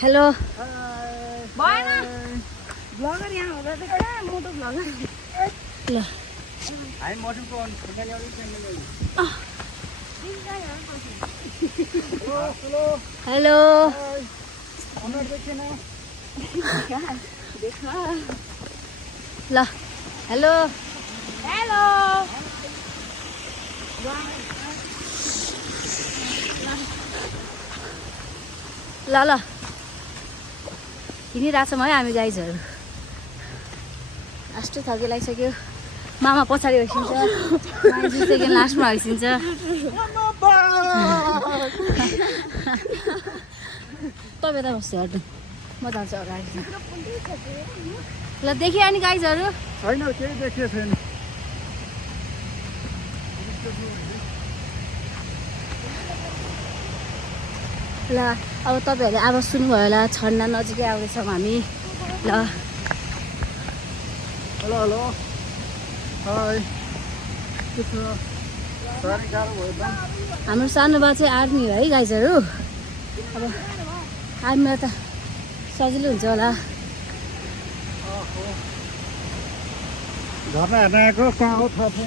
hello भएन bagger यहाँ हुँदा त कहाँ मोटो ब्लगर ल हामी मटुको खुट्टा ल्याउने च्यानल हेलो अनुहार देखेन ल हेलो हेलो ल ल हिँडिरहेछौँ है हामी गाइजहरू लास्टै थकी लागिसक्यो मामा पछाडि होइसिन्छ माइजू सेकेन्ड लास्टमा होइसिन्छ तपाईँ त बस्छु हेर्नु म जान्छु अगाडि ल देखियो अनि गाइजहरू छैन केही देखिएको छैन ल अब तपाईँहरूले आवाज सुन्नुभयो होला छन्ना नजिकै आउँदैछौँ हामी ल हेलो हेलो हाई के छ साह्रै गाह्रो भयो त हाम्रो सानो बा चाहिँ आर्मी हो है गाइजहरू अब आर्मीमा त सजिलो हुन्छ होला झर्ना हेर्न आएको कहाँ हो थाहा छैन